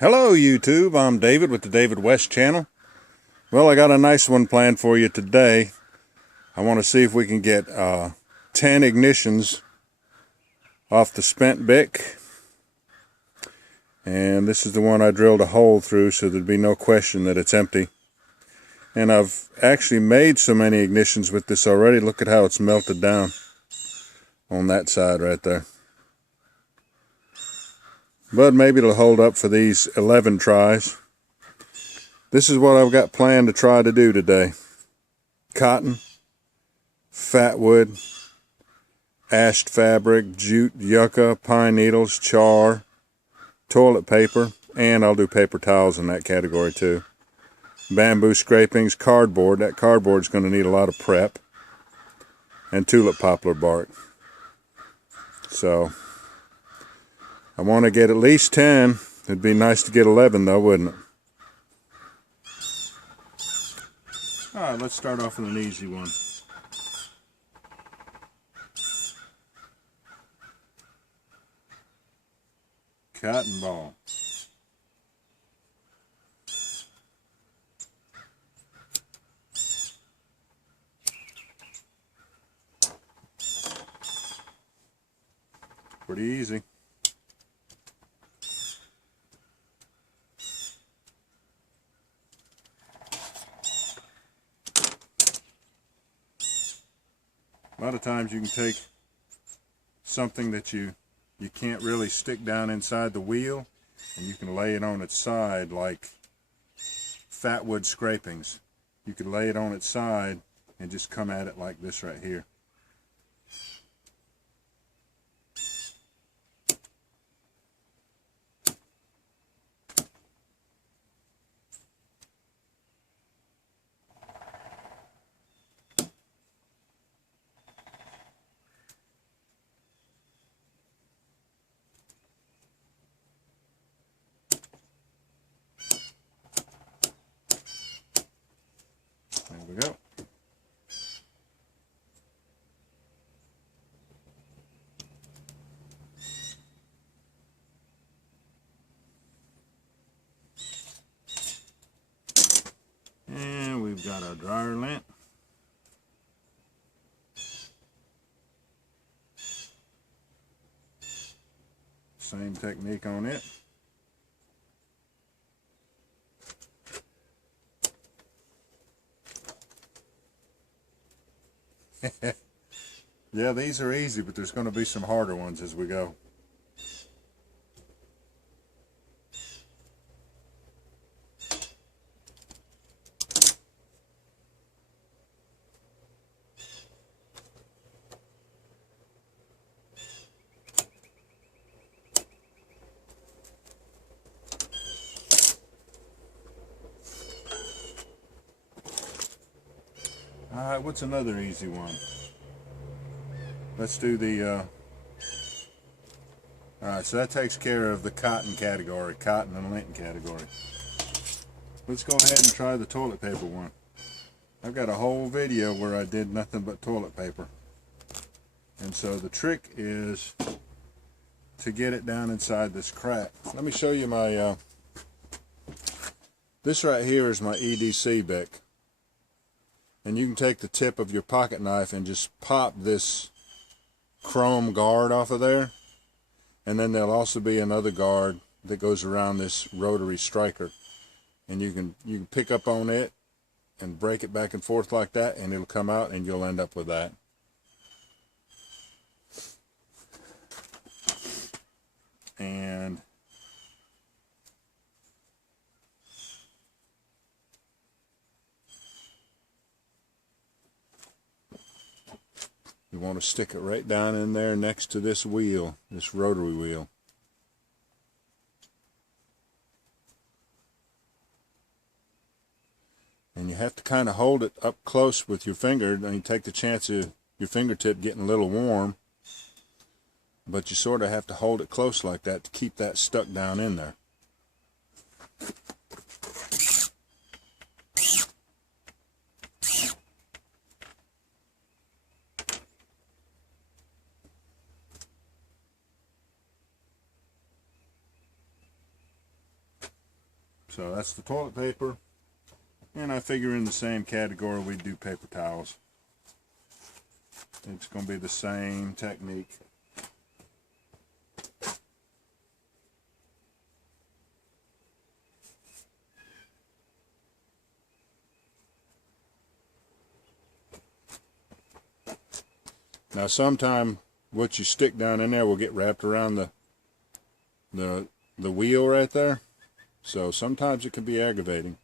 Hello YouTube, I'm David with the David West channel. Well, I got a nice one planned for you today. I want to see if we can get 10 ignitions off the spent BIC. And this is the one I drilled a hole through so there'd be no question that it's empty. And I've actually made so many ignitions with this already. Look at how it's melted down on that side right there. But maybe it'll hold up for these 11 tries. This is what I've got planned to try to do today. Cotton, fat wood, ashed fabric, jute, yucca, pine needles, char, toilet paper, and I'll do paper towels in that category too. Bamboo scrapings, cardboard. That cardboard's going to need a lot of prep. And tulip poplar bark. So I want to get at least 10. It'd be nice to get 11 though, wouldn't it? Alright, let's start off with an easy one. Cotton ball. Pretty easy. A lot of times you can take something that you can't really stick down inside the wheel, and you can lay it on its side like fat wood scrapings. You could lay it on its side and just come at it like this right here. There we go. And we've got our dryer lint. Same technique on it. Yeah, these are easy, but there's going to be some harder ones as we go. Alright, what's another easy one? Let's do the, alright, so that takes care of the cotton category, cotton and lint category. Let's go ahead and try the toilet paper one. I've got a whole video where I did nothing but toilet paper. And so the trick is to get it down inside this crack. Let me show you my, this right here is my EDC BIC. And you can take the tip of your pocket knife and just pop this chrome guard off of there. And then there'll also be another guard that goes around this rotary striker. And you can pick up on it and break it back and forth like that, and it'll come out and you'll end up with that. And you want to stick it right down in there next to this wheel, this rotary wheel. And you have to kind of hold it up close with your finger, and you take the chance of your fingertip getting a little warm. But you sort of have to hold it close like that to keep that stuck down in there. So that's the toilet paper. And I figure in the same category we do paper towels. It's going to be the same technique. Now sometime what you stick down in there will get wrapped around the wheel right there. So sometimes it can be aggravating.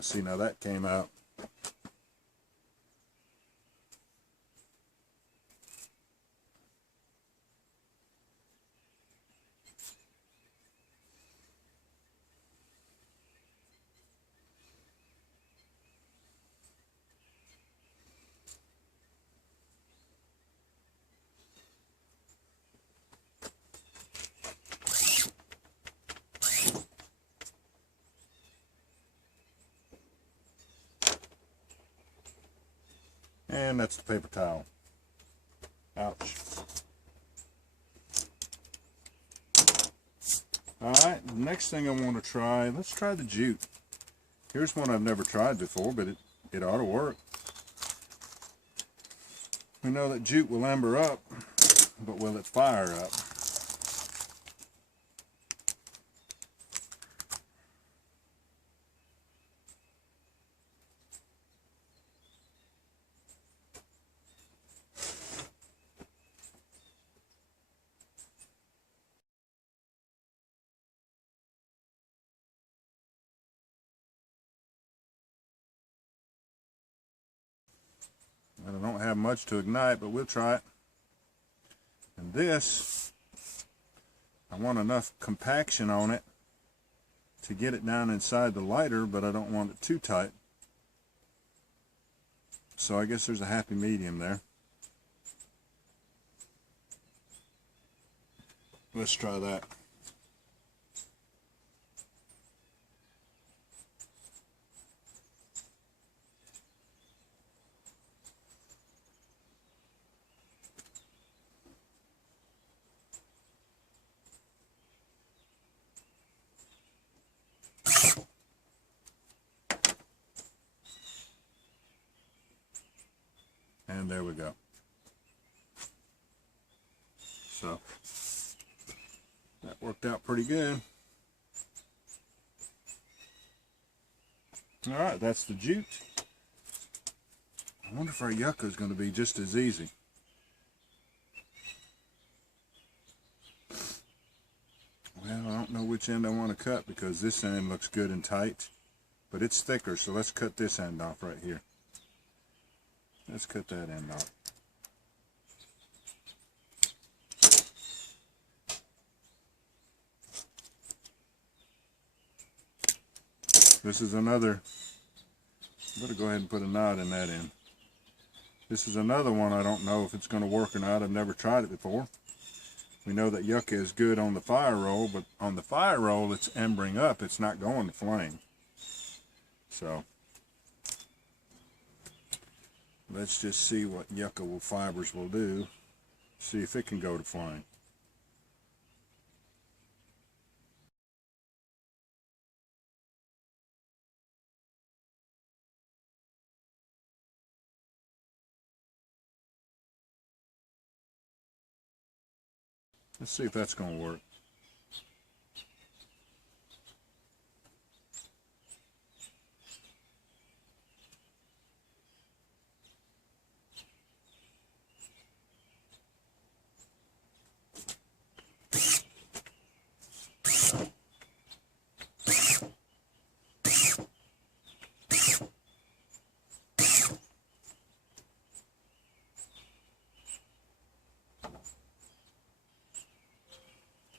See, now that came out. And that's the paper towel. Ouch. Alright, the next thing I want to try, let's try the jute. Here's one I've never tried before, but it ought to work. We know that jute will amber up, but will it fire up? I don't have much to ignite, but we'll try it. And this, I want enough compaction on it to get it down inside the lighter, but I don't want it too tight. So I guess there's a happy medium there. Let's try that. And there we go. So that worked out pretty good. All right, that's the jute. I wonder if our yucca is going to be just as easy. Well, I don't know which end I want to cut because this end looks good and tight, but it's thicker, so let's cut this end off right here. Let's cut that end off. This is another, better go ahead and put a knot in that end. This is another one I don't know if it's going to work or not. I've never tried it before. We know that yucca is good on the fire roll, but on the fire roll it's embering up. It's not going to flame. So let's just see what yucca fibers will do. See if it can go to flame. Let's see if that's going to work.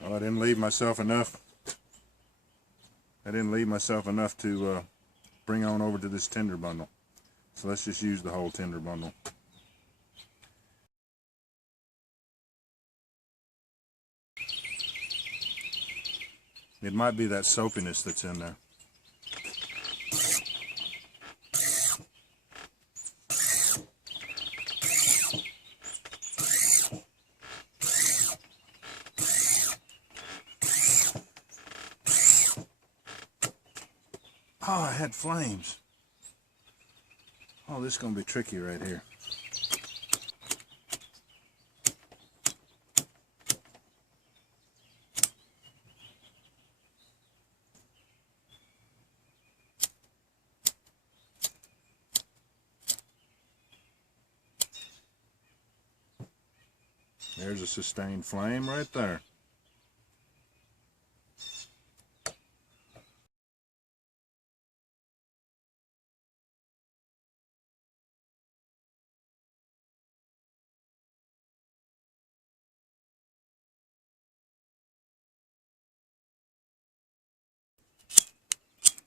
Oh, I didn't leave myself enough. I didn't leave myself enough to bring on over to this tinder bundle. So let's just use the whole tinder bundle. It might be that soapiness that's in there. Oh, I had flames. Oh, this is going to be tricky right here. There's a sustained flame right there.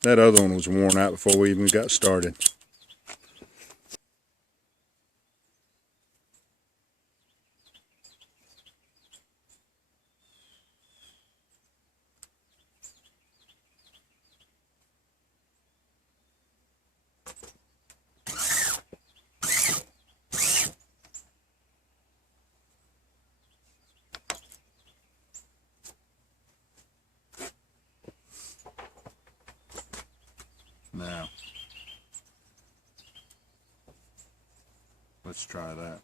That other one was worn out before we even got started. Now, let's try that.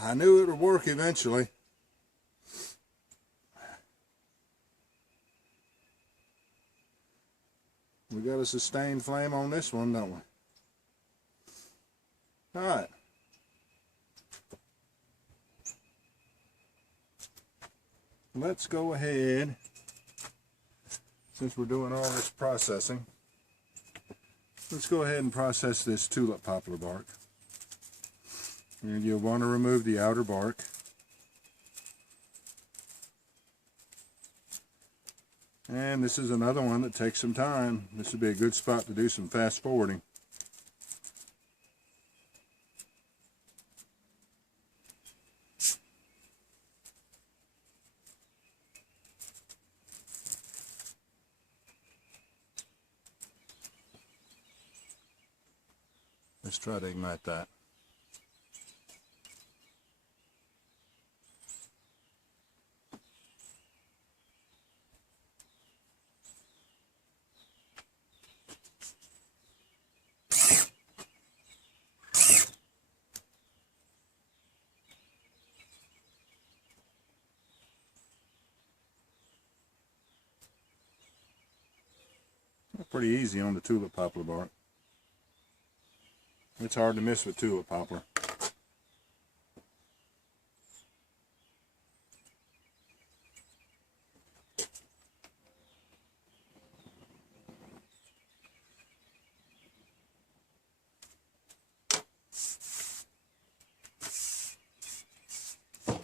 I knew it would work eventually. We got a sustained flame on this one, don't we? All right. Let's go ahead, since we're doing all this processing, let's go ahead and process this tulip poplar bark. And you'll want to remove the outer bark. And this is another one that takes some time. This would be a good spot to do some fast forwarding. Let's try to ignite that. Pretty easy on the tulip poplar bark. It's hard to miss with tulip poplar.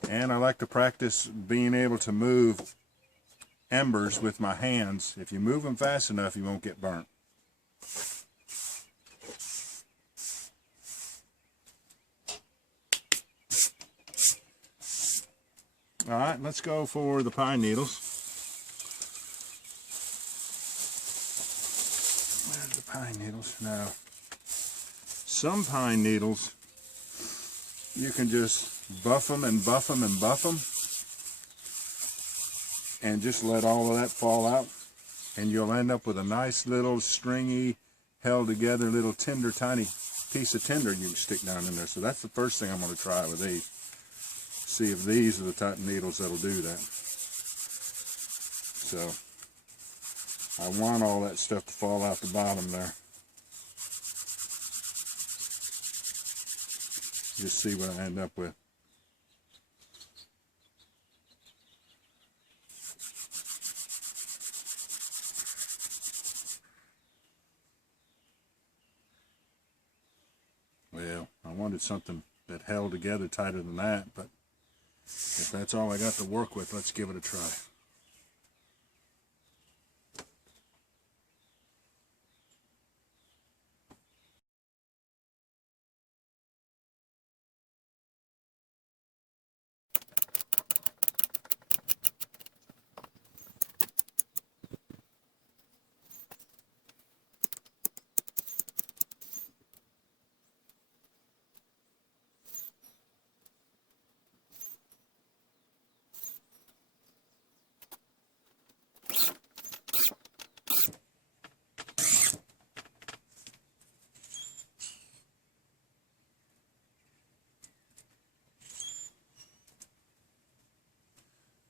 And I like to practice being able to move embers with my hands. If you move them fast enough, you won't get burnt. All right, let's go for the pine needles. There's the pine needles. Now, some pine needles, you can just buff them and buff them and buff them, and just let all of that fall out, and you'll end up with a nice little stringy, held together little tender, tiny piece of tinder you can stick down in there. So that's the first thing I'm going to try with these. See if these are the type of needles that'll do that. So I want all that stuff to fall out the bottom there. Just see what I end up with. Well, I wanted something that held together tighter than that, but if that's all I got to work with, let's give it a try.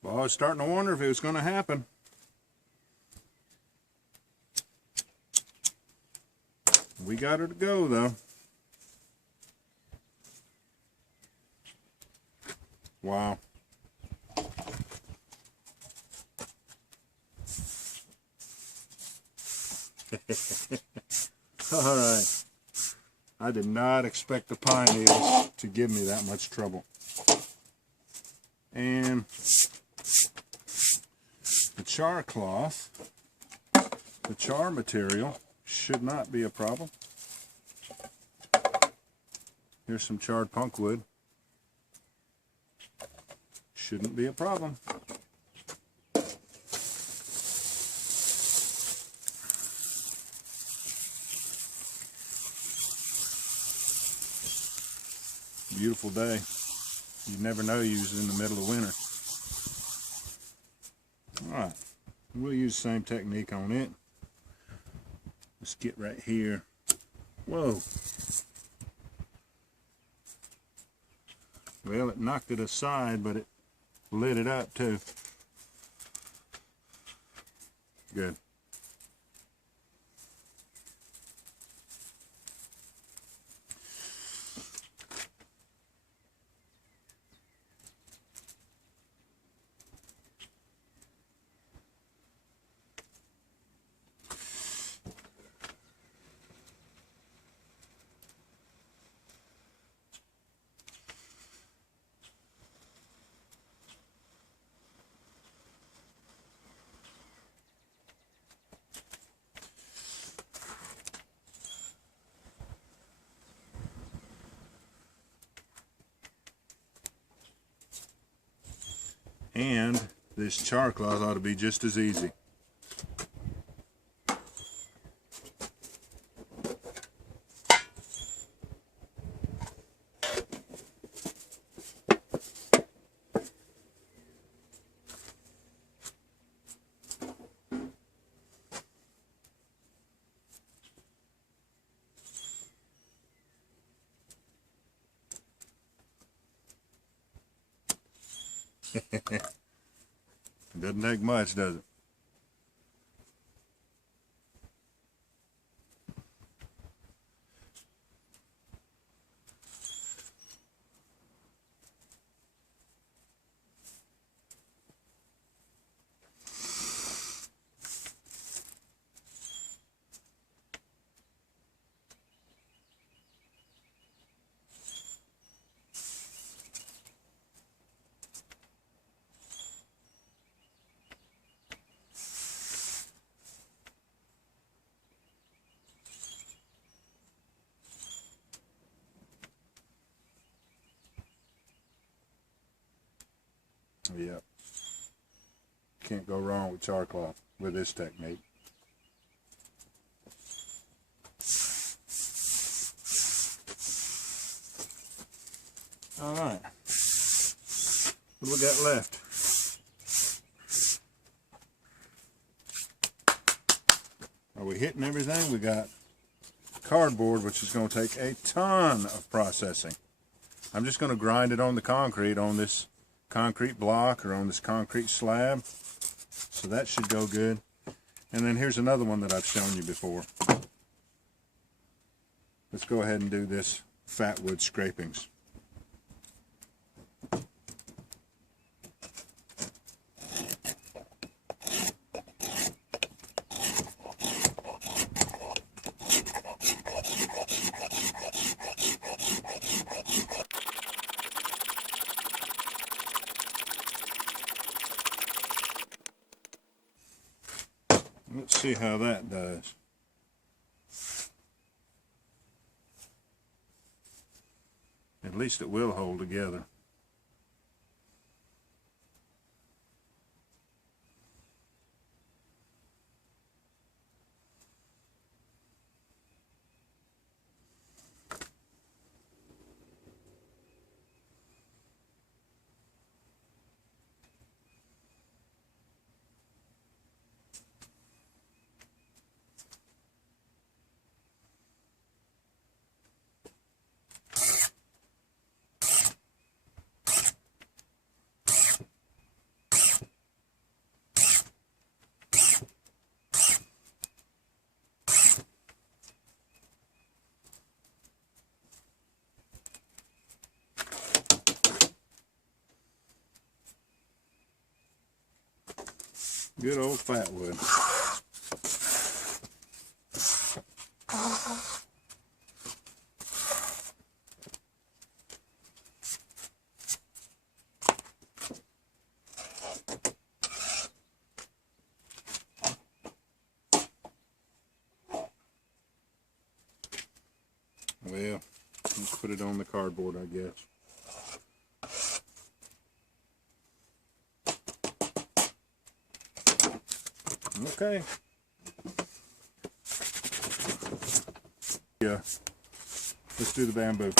Well, I was starting to wonder if it was going to happen. We got her to go, though. Wow. All right. I did not expect the pine needles to give me that much trouble. And the char cloth, the char material, should not be a problem. Here's some charred punk wood. Shouldn't be a problem. Beautiful day. You never know you was in the middle of winter. Alright, we'll use the same technique on it. Let's get right here. Whoa. Well, it knocked it aside, but it lit it up too. Good. And this char cloth ought to be just as easy. It doesn't take much, does it? Yep. Can't go wrong with char cloth with this technique. All right. What do we got left? Are we hitting everything? We got cardboard, which is going to take a ton of processing. I'm just going to grind it on the concrete on this concrete block or on this concrete slab, so that should go good. And then here's another one that I've shown you before. Let's go ahead and do this fat wood scrapings. see how that does. At least it will hold together. Good old fat wood. Well, let's put it on the cardboard, I guess. Okay. Yeah. Let's do the bamboo.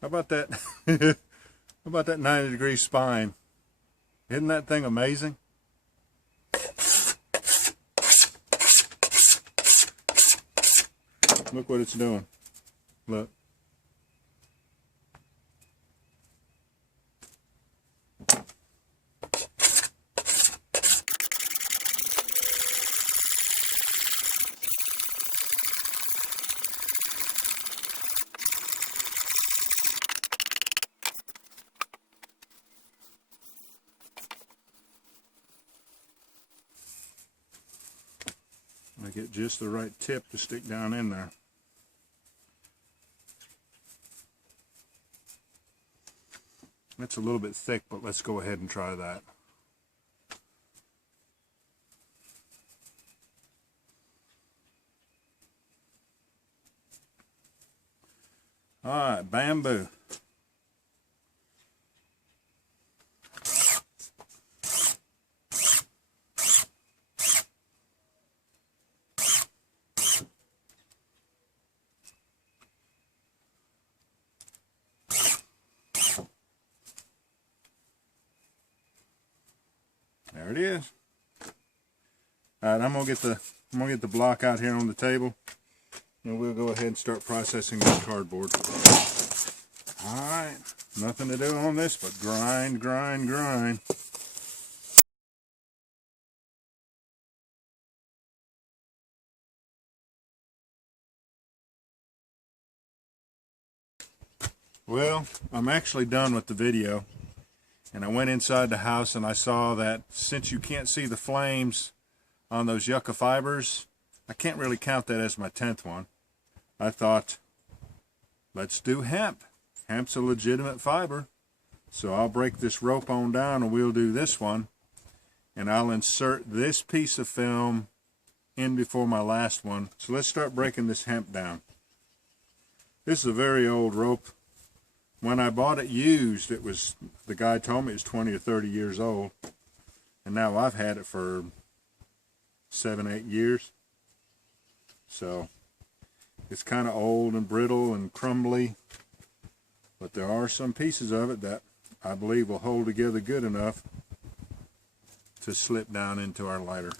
How about that? How about that 90-degree spine? Isn't that thing amazing? Look what it's doing. Look. I get just the right tip to stick down in there. It's a little bit thick, but let's go ahead and try that. All right, bamboo. There it is. All right, I'm gonna get the block out here on the table, and we'll go ahead and start processing this cardboard. All right, nothing to do on this but grind, grind, grind. Well, I'm actually done with the video. And I went inside the house and I saw that since you can't see the flames on those Yucca fibers, I can't really count that as my 10th one. I thought, let's do hemp. Hemp's a legitimate fiber. So I'll break this rope on down and we'll do this one. And I'll insert this piece of film in before my last one. So let's start breaking this hemp down. This is a very old rope. When I bought it used, the guy told me it was 20 or 30 years old. And now I've had it for 7, 8 years. So it's kind of old and brittle and crumbly. But there are some pieces of it that I believe will hold together good enough to slip down into our lighter.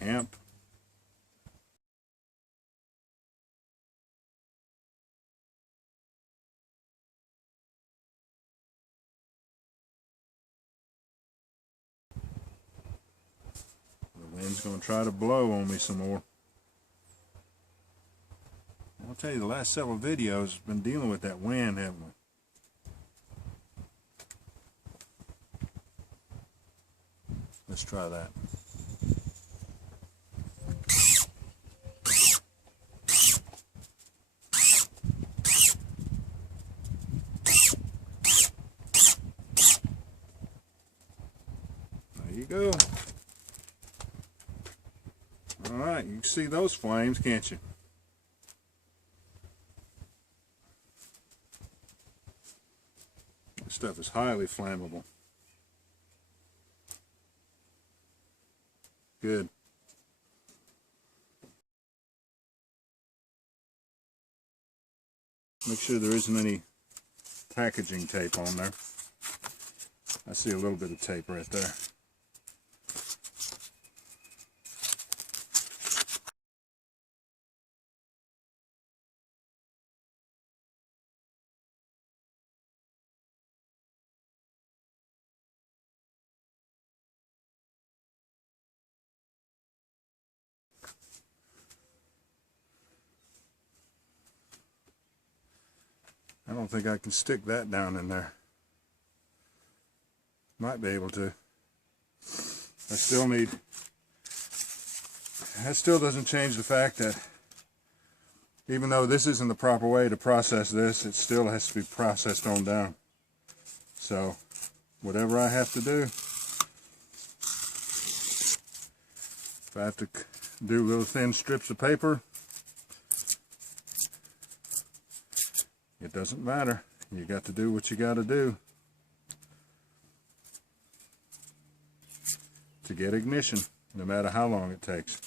Hemp. The wind's going to try to blow on me some more. I'll tell you, the last several videos have been dealing with that wind, haven't we? Let's try that. There you go. All right, you can see those flames, can't you? This stuff is highly flammable. Good. Make sure there isn't any packaging tape on there. I see a little bit of tape right there. I don't think I can stick that down in there. Might be able to. That still doesn't change the fact that even though this isn't the proper way to process this, it still has to be processed on down. So whatever I have to do, if I have to do little thin strips of paper, it doesn't matter. You got to do what you got to do to get ignition, no matter how long it takes.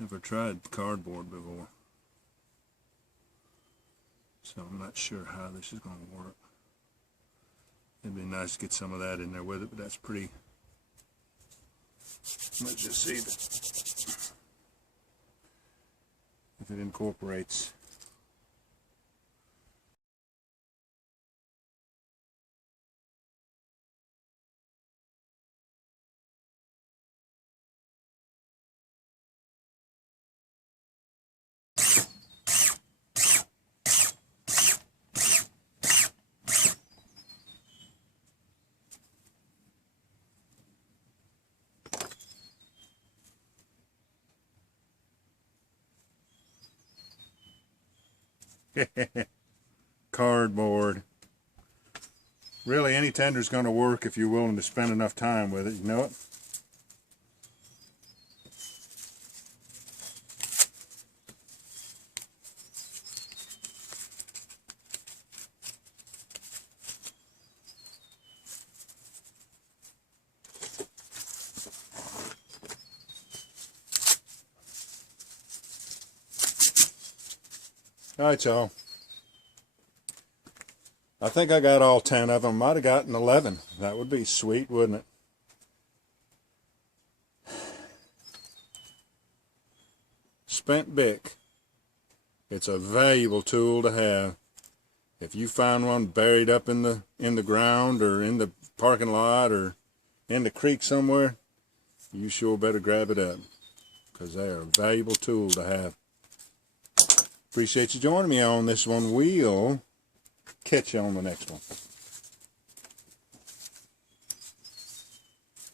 Never tried cardboard before, so I'm not sure how this is going to work. It'd be nice to get some of that in there with it, but that's pretty. Let's just see if it incorporates. Cardboard. Really, any tender's going to work if you're willing to spend enough time with it, you know it? Alright, y'all. I think I got all 10 of them. Might have gotten 11. That would be sweet, wouldn't it? Spent BIC. It's a valuable tool to have. If you find one buried up in the ground or in the parking lot or in the creek somewhere, you sure better grab it up, because they are a valuable tool to have. Appreciate you joining me on this one. We'll catch you on the next one.